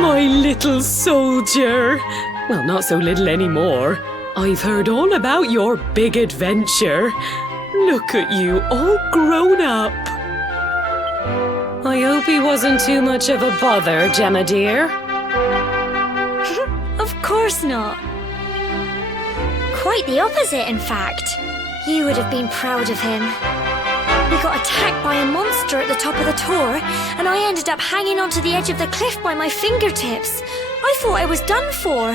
My little soldier. Well, not so little anymore. I've heard all about your big adventure. Look at you, all grown up. I hope he wasn't too much of a bother, Gemma dear. Of course not. Quite the opposite, in fact. You would have been proud of him. We got attacked by a monster at the top of the tor, and I ended up hanging onto the edge of the cliff by my fingertips. I thought I was done for.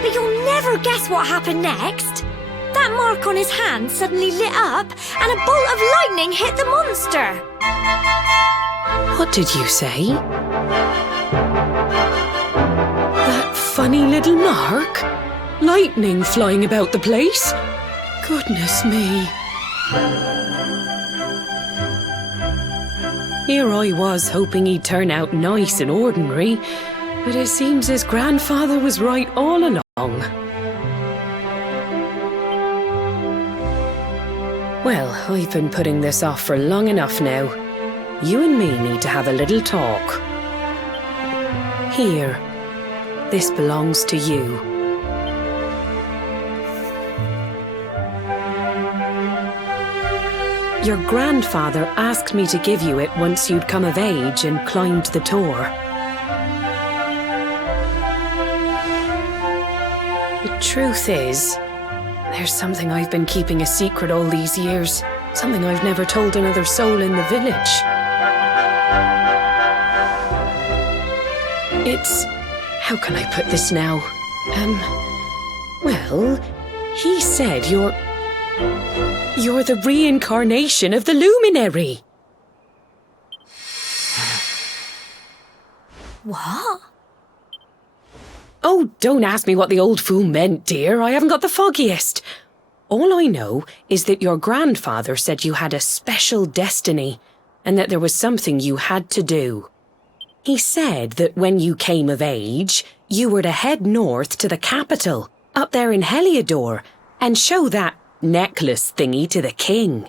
But you'll never guess what happened next. That mark on his hand suddenly lit up, and a bolt of lightning hit the monster. What did you say? That funny little mark? Lightning flying about the place? Goodness me. Here I was hoping he'd turn out nice and ordinary, but it seems his grandfather was right all along. Well, I've been putting this off for long enough now. You and me need to have a little talk. Here, this belongs to you. Your grandfather asked me to give you it once you'd come of age and climbed the tor. The truth is, there's something I've been keeping a secret all these years. Something I've never told another soul in the village. It's... how can I put this now? Well, he said You're the reincarnation of the luminary. What? Oh, don't ask me what the old fool meant, dear. I haven't got the foggiest. All I know is that your grandfather said you had a special destiny and that there was something you had to do. He said that when you came of age, you were to head north to the capital, up there in Héliodor, and show that necklace thingy to the king.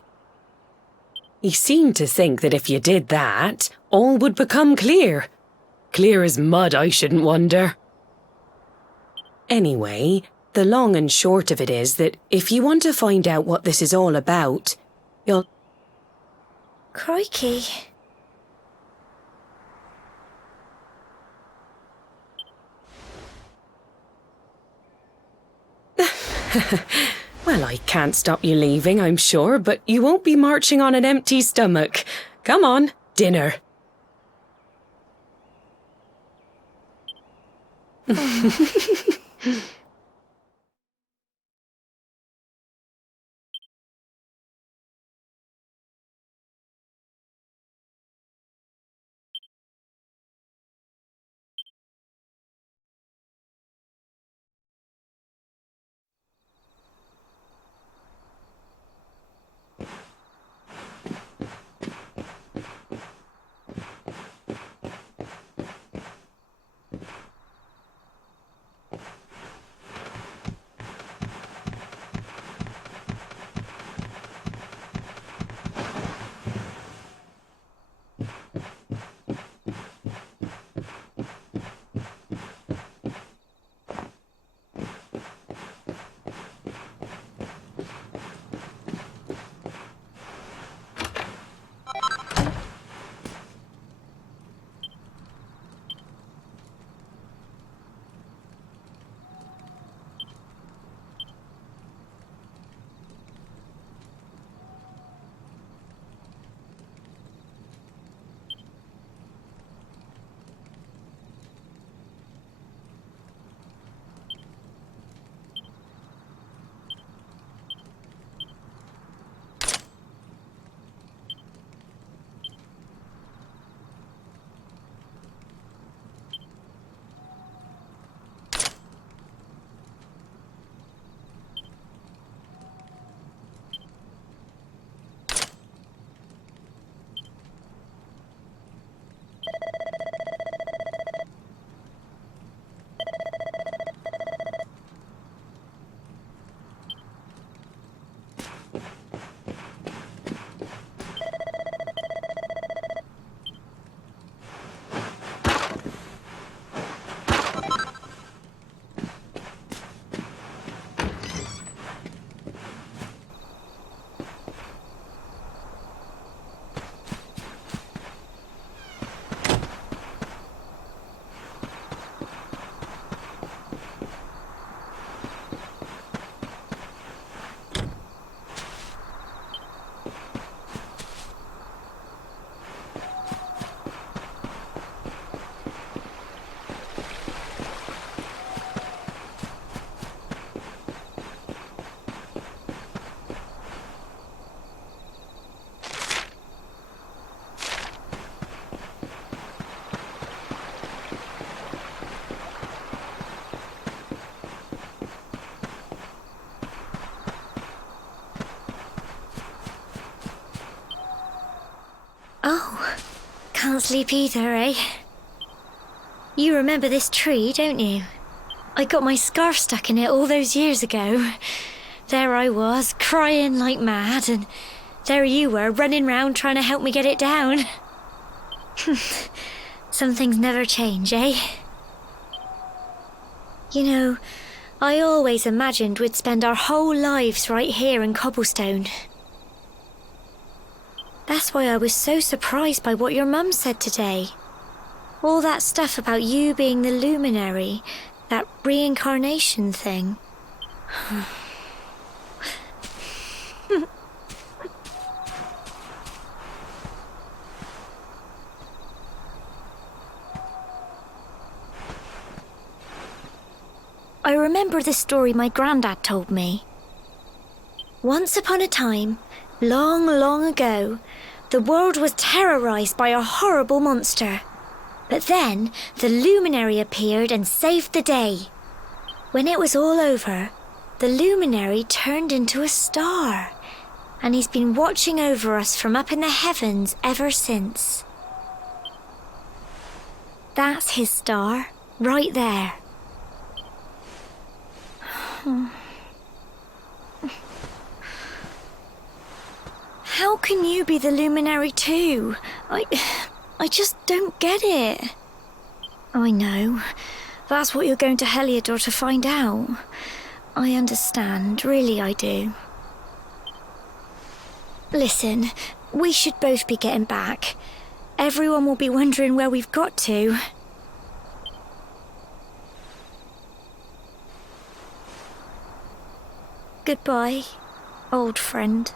He seemed to think that if you did that, all would become clear. Clear as mud, I shouldn't wonder. Anyway, the long and short of it is that if you want to find out what this is all about, you'll... Crikey. Well, I can't stop you leaving, I'm sure, but you won't be marching on an empty stomach. Come on, dinner. can't sleep either, eh? You remember this tree, don't you? I got my scarf stuck in it all those years ago. There I was, crying like mad, and there you were, running round trying to help me get it down. Some things never change, eh? You know, I always imagined we'd spend our whole lives right here in Cobblestone. That's why I was so surprised by what your mum said today. All that stuff about you being the luminary, that reincarnation thing. I remember the story my granddad told me. Once upon a time, long, long ago, the world was terrorized by a horrible monster. But then the luminary appeared and saved the day. When it was all over, the luminary turned into a star, and he's been watching over us from up in the heavens ever since. That's his star, right there. How can you be the luminary too? I just don't get it. I know. That's what you're going to Héliodor to find out. I understand, really I do. Listen, we should both be getting back. Everyone will be wondering where we've got to. Goodbye, old friend.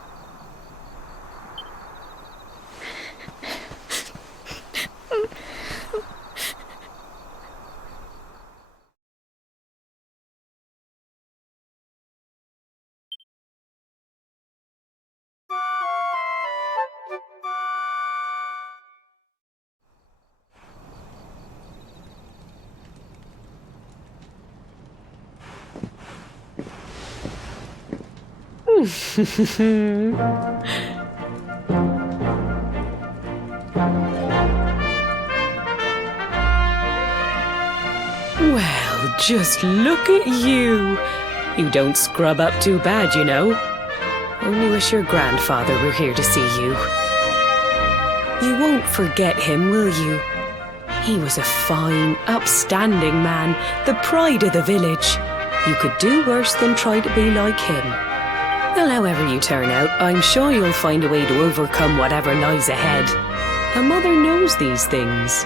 Well, just look at you. You don't scrub up too bad, you know. Only wish your grandfather were here to see you. You won't forget him, will you? He was a fine, upstanding man, the pride of the village. You could do worse than try to be like him. Well, however you turn out, I'm sure you'll find a way to overcome whatever lies ahead. A mother knows these things.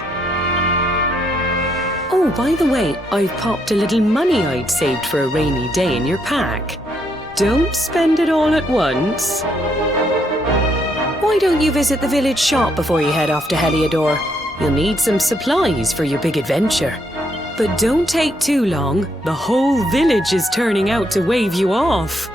Oh, by the way, I've popped a little money I'd saved for a rainy day in your pack. Don't spend it all at once. Why don't you visit the village shop before you head off to Héliodor? You'll need some supplies for your big adventure. But don't take too long. The whole village is turning out to wave you off.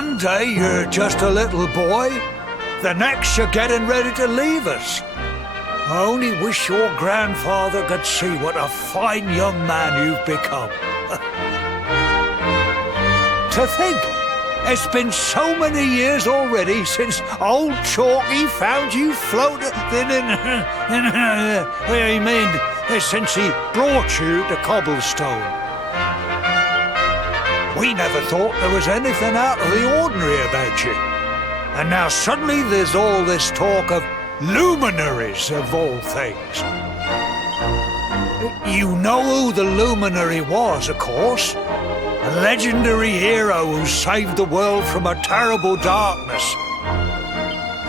One day you're just a little boy, the next you're getting ready to leave us. I only wish your grandfather could see what a fine young man you've become. To think, it's been so many years already since old Chalky found you floating since he brought you to Cobblestone. We never thought there was anything out of the ordinary about you. And now suddenly there's all this talk of luminaries of all things. You know who the luminary was, of course. A legendary hero who saved the world from a terrible darkness.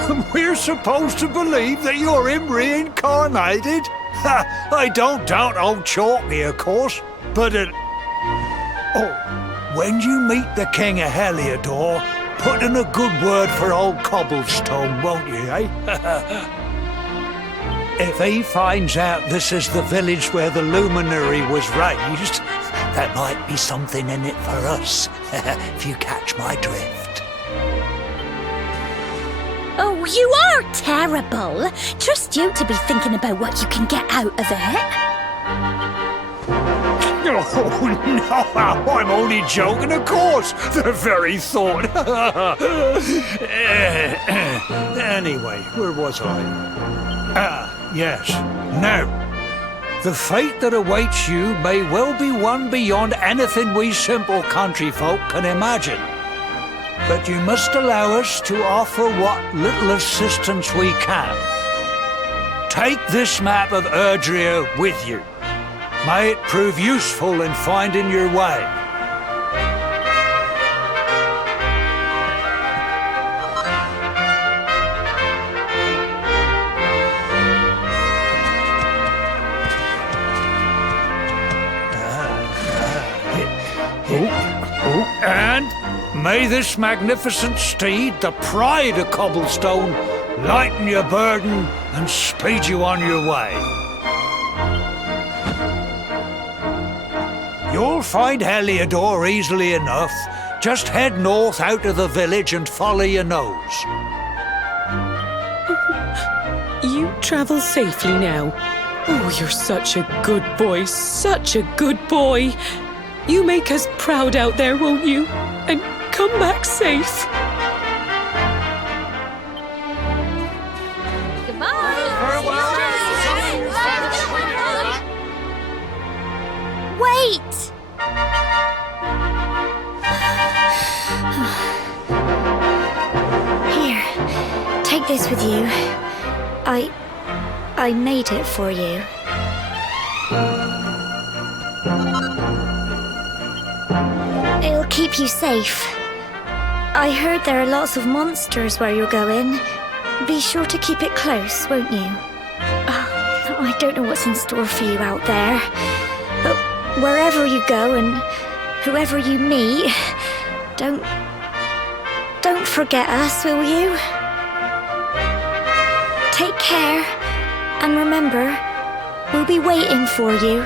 And we're supposed to believe that you're him reincarnated? Ha! I don't doubt old Chalky, of course, but when you meet the King of Héliodor, put in a good word for old Cobblestone, won't you, eh? If he finds out this is the village where the luminary was raised, there might be something in it for us, if you catch my drift. Oh, you are terrible. Trust you to be thinking about what you can get out of it. Oh, no, I'm only joking, of course. The very thought. Anyway, where was I? Yes. Now, the fate that awaits you may well be one beyond anything we simple country folk can imagine. But you must allow us to offer what little assistance we can. Take this map of Erdrea with you. May it prove useful in finding your way. And may this magnificent steed, the pride of Cobblestone, lighten your burden and speed you on your way. You'll find Héliodor easily enough. Just head north out of the village and follow your nose. You travel safely now. Oh, you're such a good boy, such a good boy. You make us proud out there, won't you? And come back safe. Wait! Here, take this with you. I made it for you. It'll keep you safe. I heard there are lots of monsters where you're going. Be sure to keep it close, won't you? I don't know what's in store for you out there, but wherever you go and whoever you meet, don't forget us, will you? Take care, and remember, we'll be waiting for you.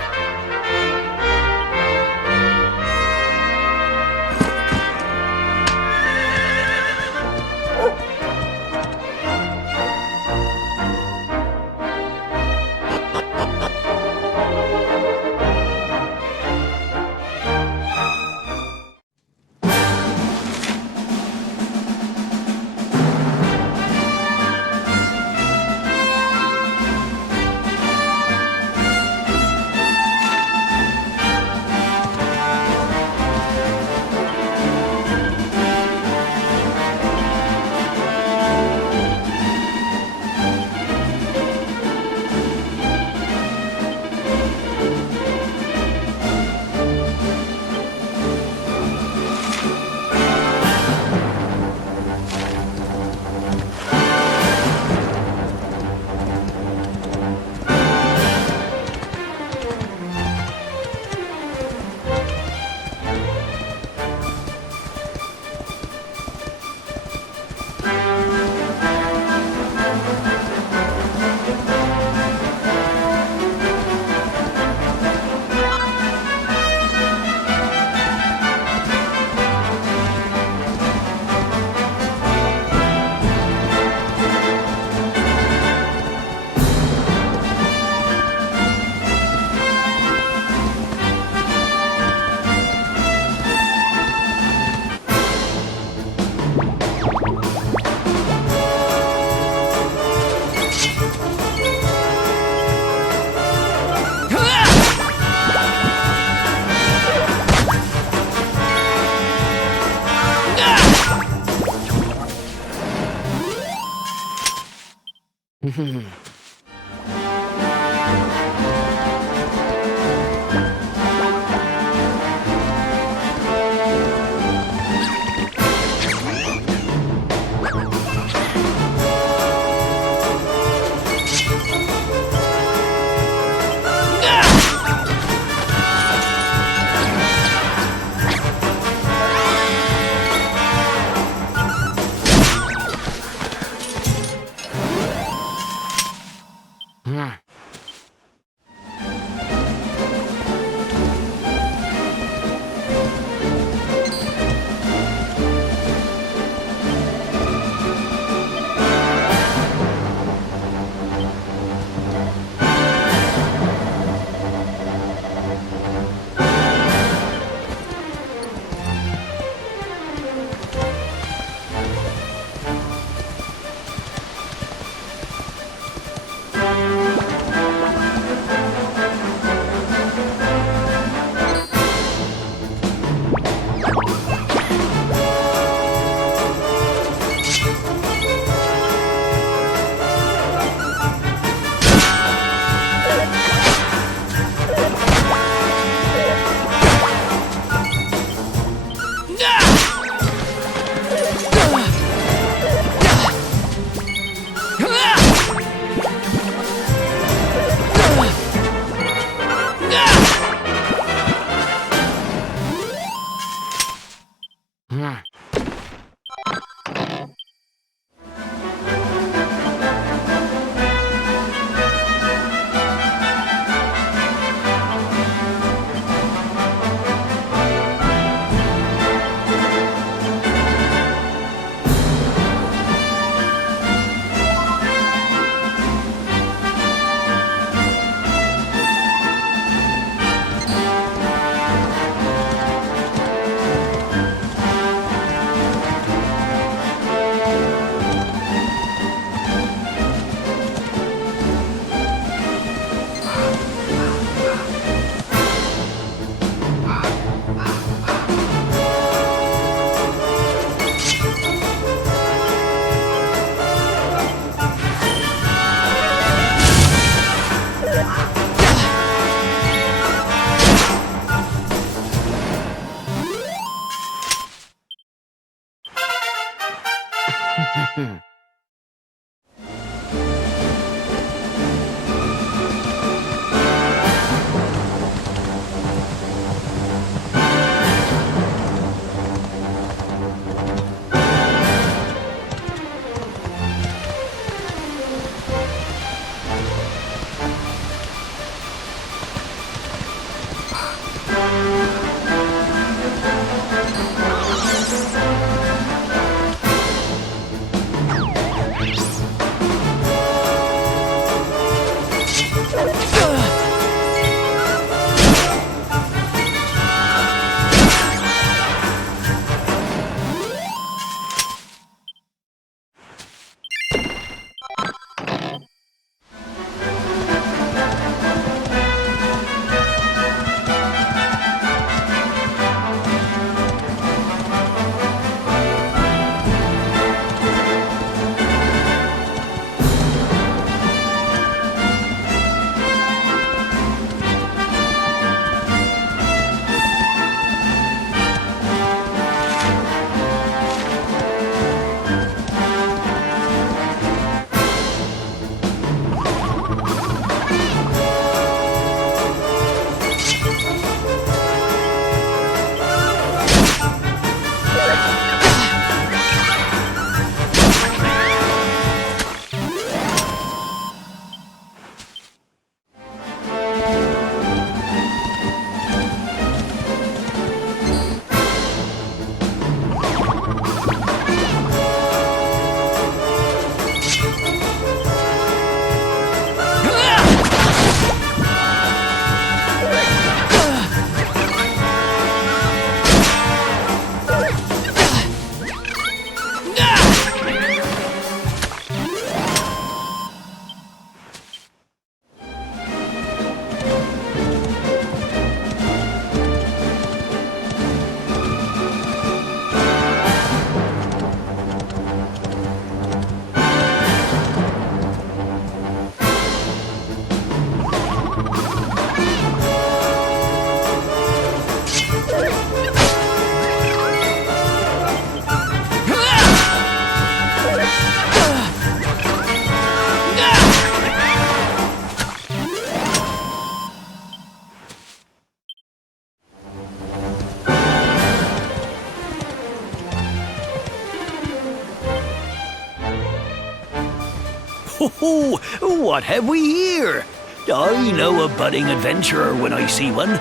Oh, what have we here? I know a budding adventurer when I see one.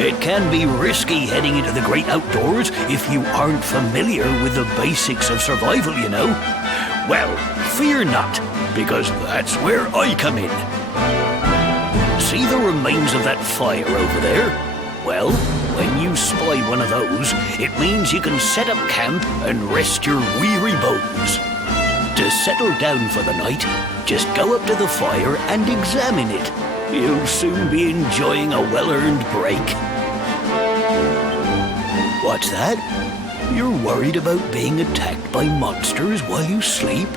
It can be risky heading into the great outdoors if you aren't familiar with the basics of survival, you know. Well, fear not, because that's where I come in. See the remains of that fire over there? Well, when you spy one of those, it means you can set up camp and rest your weary bones. To settle down for the night, just go up to the fire and examine it. You'll soon be enjoying a well-earned break. What's that? You're worried about being attacked by monsters while you sleep?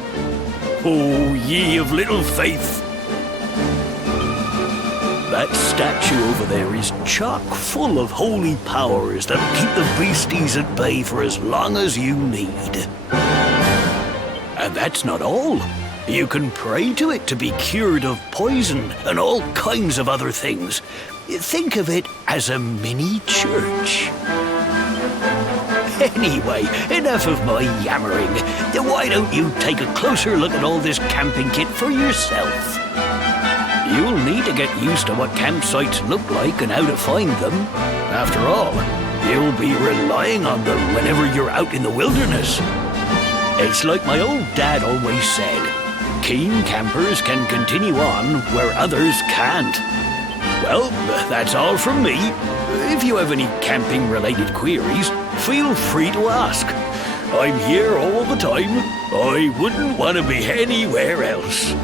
Oh, ye of little faith! That statue over there is chock full of holy powers that'll keep the beasties at bay for as long as you need. And that's not all. You can pray to it to be cured of poison and all kinds of other things. Think of it as a mini church. Anyway, enough of my yammering. Why don't you take a closer look at all this camping kit for yourself? You'll need to get used to what campsites look like and how to find them. After all, you'll be relying on them whenever you're out in the wilderness. It's like my old dad always said, keen campers can continue on where others can't. Well, that's all from me. If you have any camping-related queries, feel free to ask. I'm here all the time. I wouldn't want to be anywhere else.